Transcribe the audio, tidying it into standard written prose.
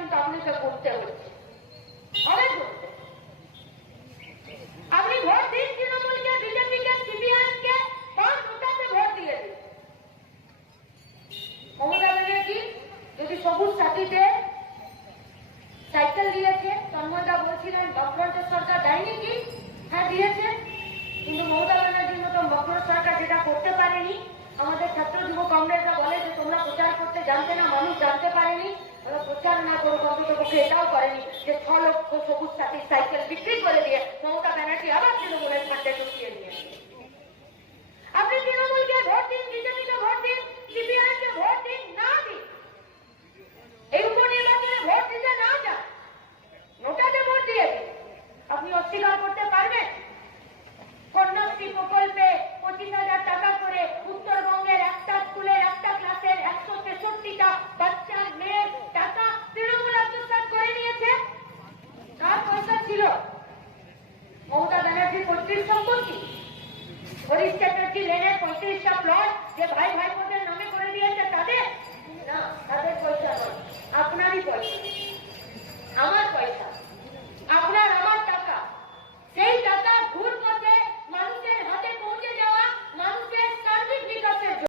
কিন্তু আপনাকে করতে হচ্ছে, অনেক করতে। আপনি ভোট দিন তৃণমূলকে, বিজেপিকে, সিপিআইএমকে, সব নোটাতে ভোট দিয়ে দিন। মমতা ব্যানার্জি যদি সবুজ সাথীতে সাইকেল দিয়েছে, তন্ময়দা বলছিলেন বক্রন্ত সরকার দেয়নি কি? হ্যাঁ দিয়েছে, কিন্তু মমতা ব্যানার্জির মতো বক্র সরকার যেটা করতে পারেনি। আমাদের ছাত্র যুব কংগ্রেসরা বলে যে তোমরা প্রচার করতে জানতে না, মানুষ জানতে পারেনি, ওরা প্রচার না করে অন্ততপক্ষে এটাও করেনি যে 6 লক্ষ সবুজ সাথী সাইকেল বিক্রি করে দিয়ে মমতা ব্যানার্জি আবার তৃণমূলের ফান্ডে ঢুকিয়ে দিয়েছে। আপনি তৃণমূলকে ভোট দিন, বিজেপিকে ভোট দিন, সিপিআইকে ভোট দিন, না দিন, এই উপনির্বাচনে ভোট দিতে না যান, নোটাতে ভোট দিয়ে দিন। আপনি অস্বীকার করতে পারবেন? কন্যাশ্রী প্রকল্পে 25,000 টাকা করে উত্তরবঙ্গের একটা স্কুলের একটা ক্লাসের 163টা বাচ্চার মেয়ের টাকা তৃণমূল আত্মসাৎ করে নিয়েছে। কার পয়সা ছিল? মমতা ব্যানার্জির পৈতৃক সম্পত্তি। হরিশ চ্যাটার্জি লেনের 35টা প্লট যে ভাই ভাই